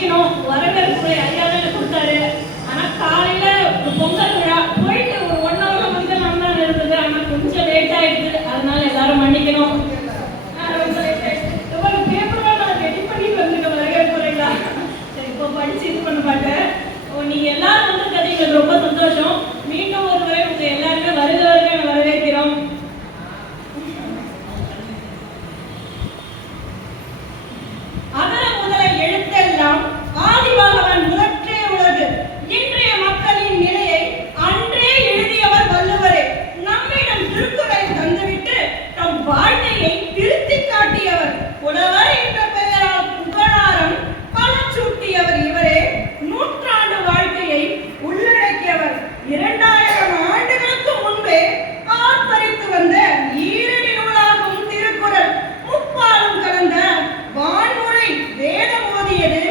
மன்னிக்கணும். வரவேற்புரை ஐயா தான் கொடுத்தாரு. ஆனா காலையில ஒரு பொங்கல் விழா போயிட்டு ஒரு 1 hour வந்து நம்ம இருந்தது. ஆனா கொஞ்சம் லேட் ஆயிடுது. அதனால எல்லாரும் மன்னிக்கணும். பேப்பர்லாம் நான் ரெடி பண்ணிட்டு வந்துருக்கேன் வரவேற்புரைங்களா. சரி, இப்போ படிச்சு இது பண்ண மாட்டேன். நீங்க எல்லாரும் வந்திருக்கிறது எங்களுக்கு ரொம்ப சந்தோஷம். மீண்டும் ஒரு முறை உங்க எல்லாருமே வருகிறவர்கள் வரவேற்கிறோம். அகர முதல எழுத்தெல்லாம் ஆதிபகவன் முதற்றே உலகு. இன்றைய மக்களின் நிலையை அன்றே எழுதியவர் வள்ளுவரே. நம்மிடம் திருக்குறளை தந்துவிட்டு தம் வாழ்க்கையை திருத்தி காட்டியவர். புலவர் என்ற பெயரால் புகழாரம் பல சூட்டியவர் இவரே. நூற்றாண்டு வாழ்க்கையை உள்ளடக்கியவர். 2000 ஆண்டுகளுக்கு முன்பே ஆர்ப்பரித்து வந்த ஈரடி நூலாகும் திருக்குறள் முப்பாலும் கலந்த வான்முறை வேதம் ஓதியது